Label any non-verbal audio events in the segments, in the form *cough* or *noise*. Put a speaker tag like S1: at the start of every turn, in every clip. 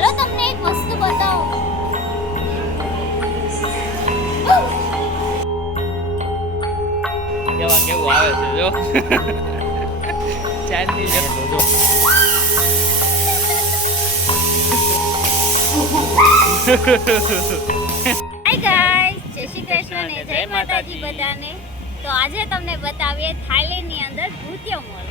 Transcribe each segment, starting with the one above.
S1: હાલો તમને એક વસ્તુ બતાવું.
S2: કેવા કેવું આવે છે જો? ચાંદી જેવું જો.
S1: હાય ગાઈસ જય શ્રી કૃષ્ણ ને જય માતાજી બધાને. તો આજે તમને બતાવીએ થાઈલેન્ડની અંદર ભૂત્ય મોલ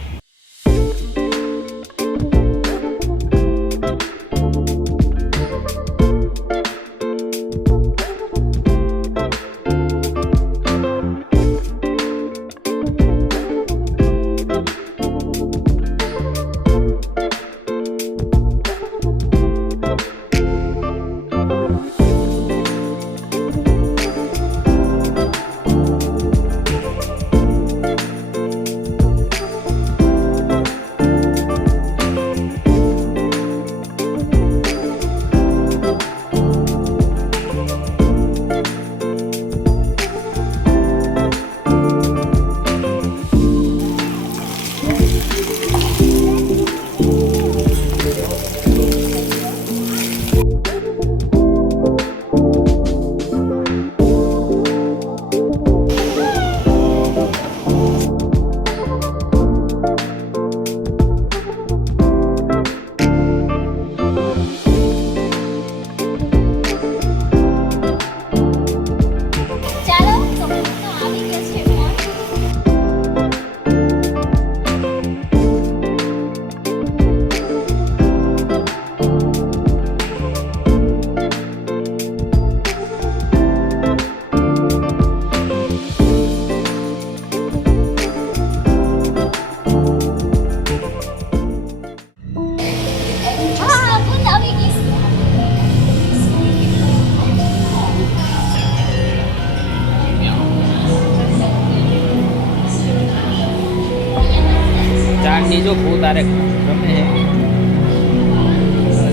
S2: ચાંદની જો ગમે છે.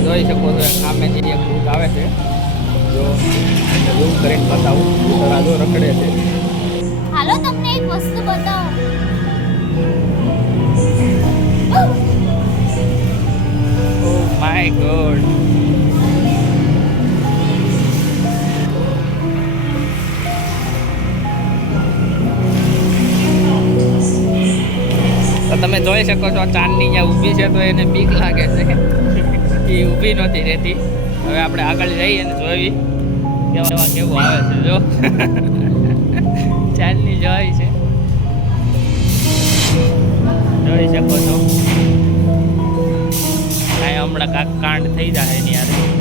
S2: જોઈ શકો છો સામેથી એક ભૂત આવે છે. જો ઝૂમ કરીને બતાવું. રાજો રખડે છે.
S1: હાલો તમને એક વસ્તુ બતાવું.
S2: ઓ માય ગોડ તો તમે જોઈ શકો છો ચાંદની જ્યાં ઊભી છે તો એને બીક લાગે છે. એ ઊભી નહોતી રહેતી. હવે આપણે આગળ જઈએ અને જોઈ. કેવા કેવું આવે છે, જો. ચાંદની જોઈ છે. જોઈ શકો છો. કાંઈ હમણાં કાંક કાંડ થઈ જાય એની યાર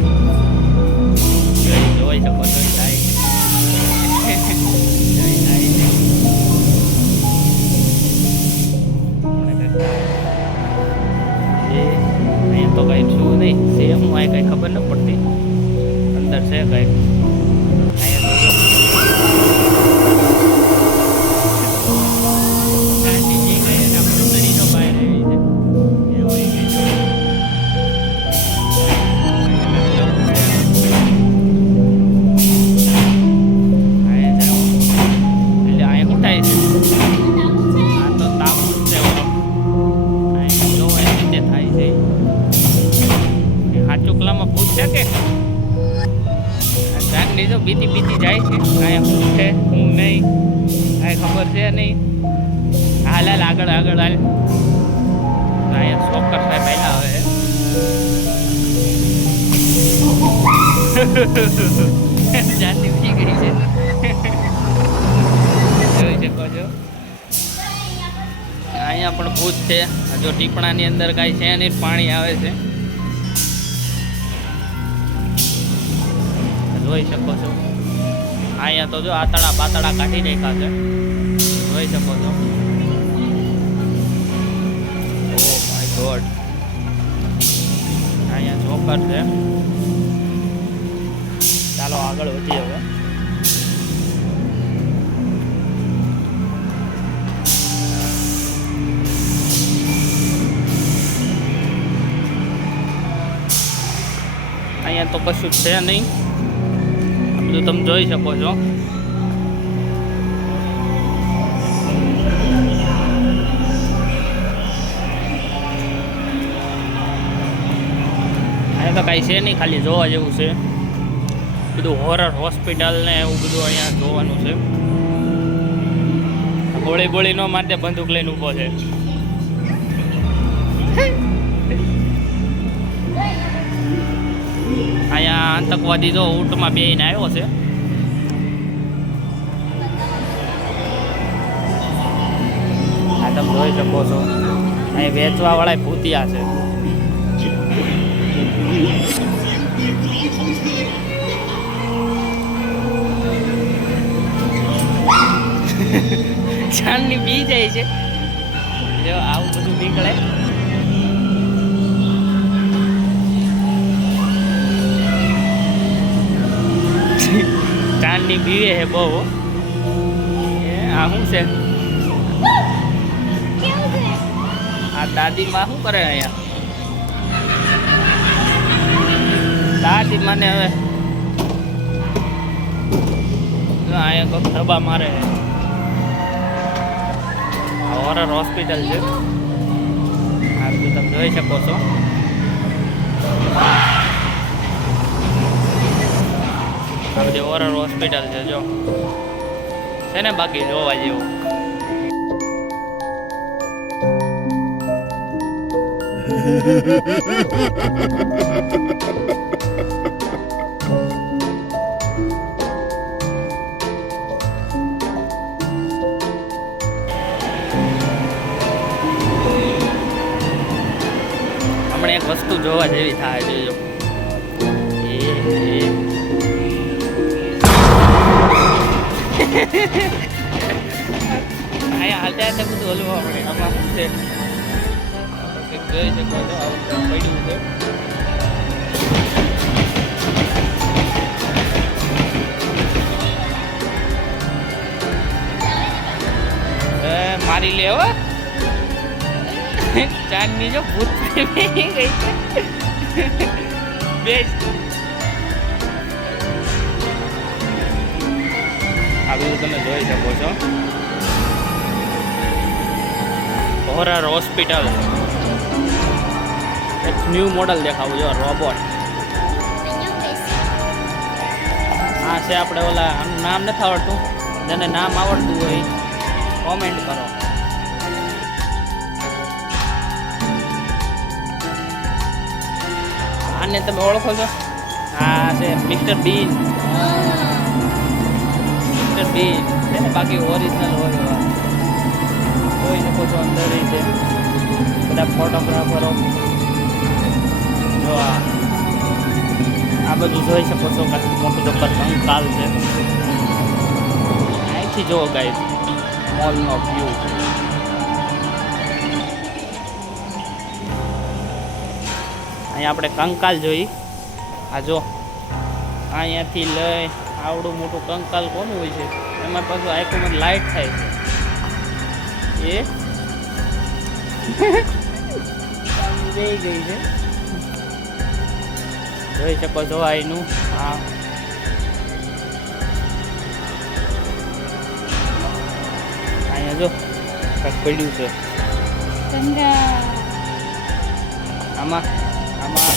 S2: ચાંદની જો બીતી બીતી જાય છે. અહીંયા શું છે શું નહીં. કાંઈ ખબર છે નહીં. હાલ હાલ, આગળ આગળ, હાલ. અહીંયા શોખ કરશે પહેલા આવે જાતિ ઉઠી ગઈ છે. *laughs* જોઈ શકો છો. અહીંયા પણ ભૂત છે. જો ટીપણાની અંદર કાંઈ છે નહીં, પાણી આવે છે. જોઈ શકો છો. અહીંયા તો જો આતળા પાતળા કાઢી નાખ્યા છે. જોઈ શકો છો. Oh my god. અહીંયા જોકર છે. ચાલો આગળ વધીએ હવે. અહીંયા તો કશું છે નહીં. તમે જોઈ શકો છો. અહીંયા તો કાંઈ છે નહીં, ખાલી જોવા જેવું છે. બધું હોરર હોસ્પિટલ ને એવું બધું અહીંયા જોવાનું છે. ગોળી ગોળી નો માટે બંદૂક લઈને ઊભો છે. અહીંયા આતંકવાદી જો ઊંટમાં બેહીને આવ્યો છે. આ તમે જોઈ શકો છો. અહીં વેચવા વાળા ભૂતિયા છે. ચાંદની બી જાય છે. જો આવું બધું નીકળે. બીવે છે બહુ. આ શું છે? આ દાદી માં શું કરે અહીંયા? દાદી માને હવે અહીંયા કોઈ ધબા મારે હોરર હોસ્પિટલ છે. આ બધું તમે જોઈ શકો છો. આ બધી ઓરલ હોસ્પિટલ છે, જો. છે ને બાકી જોવા જેવું. હમણાં એક વસ્તુ જોવા જેવી થાય જોજો એ. અહીંયા હાલતા હાલતા બધું હલવા પડે આમાં શું છે? જોઈ શકો છો. મારી લેવો ચાંદની જો ભૂત ગઈ છે. બેસ આ તમે જોઈ શકો છો. Horror hospital. એક ન્યૂ મોડલ દેખાવું જો, રોબોટ. હા, છે આપણે ઓલા આનું નામ નથી આવડતું, જેને નામ આવડતું હોય કોમેન્ટ કરો. આને તમે ઓળખો છો? હા, છે, મિસ્ટર બીન. મિસ્ટર બીન છે ને, બાકી ઓરિજિનલ હોય એવા. જોઈ શકો છો અંદર છે બધા ફોટોગ્રાફરો જો આ બધું જોઈ શકો છો કાંઈ મોટું ચોક્કસ કંકાલ છે. અહીંથી જુઓ ગાઈડ મોલનો વ્યૂ અહીંયા આપણે કંકાલ જોઈ. આ જો અહીંયાથી લઈ આવડું મોટું કંકાલ કોનું હોય છે? એમાં પાછું આઈકોમાં લાઈટ થાય છે. એ? ગઈ છે. જોઈ શકો છો આઈનું. હા. અહીંયા જો કાંઈક પડ્યું છે. આમાં આમાં.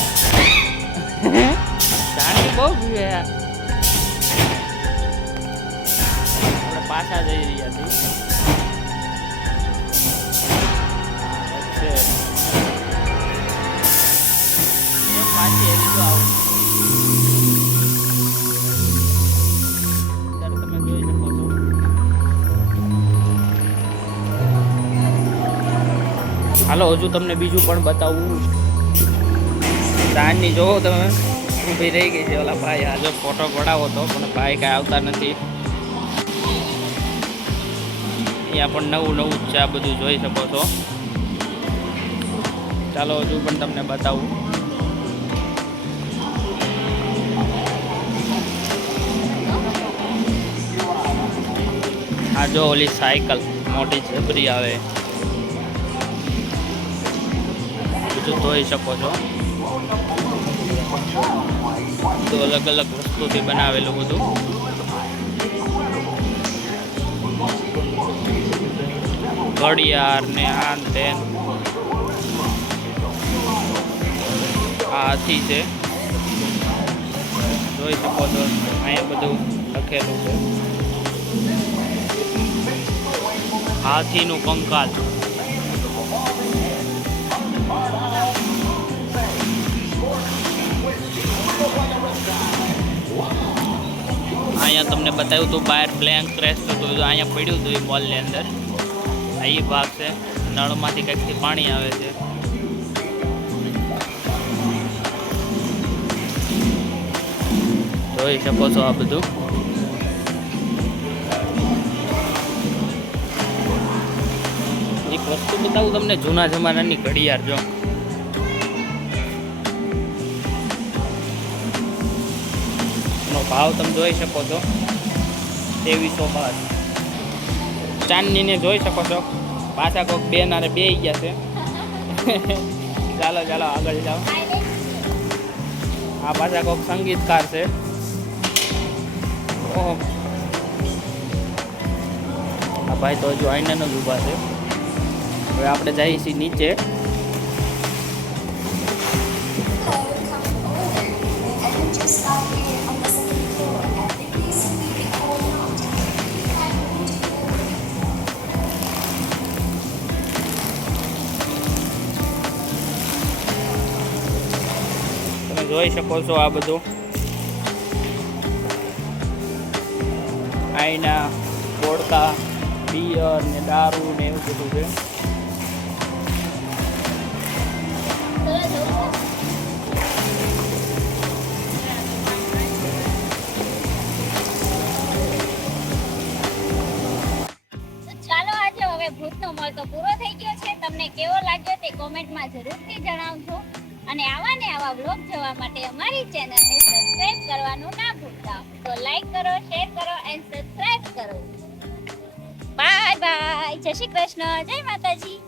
S2: *laughs* જાણી બહુ પીવે પાછા જઈ રહ્યા છીએ. પાછી એવી તો આવું. હાલો, હજુ તમને બીજું પણ બતાવું. સાંજની જોવો તમે. ઊભી રહી ગઈ છે ઓલા ભાઈ. આજે ફોટો પડાવો તો, પણ ભાઈ કાંઈ આવતા નથી. અહીંયા પણ નવું નવું છે, આ બધું જોઈ શકો છો. ચાલો, હજુ પણ તમને બતાવું. આ જો ઓલી સાયકલ, મોટી છબરી આવે. બધું જોઈ શકો છો. બધું અલગ અલગ વસ્તુથી બનાવેલું બધું. ઘડિયાળ ને આન તેન આ હાથી છે. જોઈ શકો છો, અહીંયા બધું લખેલું છે. હાથીનું કંકાલ. અહીંયા તમને બતાવ્યું હતું બહાર બ્લેન્ક ક્રેશ થતું હતું અહીંયા પડ્યું હતું એ મોલની અંદર. આ એ ભાગ છે. નળમાંથી કંઈકથી પાણી આવે છે. જોઈ શકો છો આ બધું. એક વસ્તુ બતાવું તમને, જૂના જમાનાની ઘડિયાળ, જો. એનો ભાવ તમે જોઈ શકો છો. ત્રેવીસો પાંચ ચાંદનીને જોઈ શકો છો. પાછા કોઈક બે નારે બે ગયા છે. ચાલો ચાલો, આગળ જાઓ. આ પાછા કોઈક સંગીતકાર છે. ઓહો. ભાઈ તો હજુ આઈના જ ઊભા છે. હવે આપણે જઈએ છીએ નીચે. જોઈ શકો છો આ બધું. આઈના બોડકા, બિયર ને દારૂ ને એવું બધું છે.
S1: ભૂતનો મળતો પૂરો થઈ ગયો છે. તમને કેવો લાગ્યો તે કોમેન્ટમાં જરૂરથી જણાવજો. અને આવા ને આવા બ્લોગ જોવા માટે અમારી ચેનલને સબસ્ક્રાઇબ કરવાનું ના ભૂલતા. તો લાઈક કરો શેર કરો એન્ડ સબસ્ક્રાઇબ કરો. બાય બાય જય શ્રી કૃષ્ણ. જય માતાજી.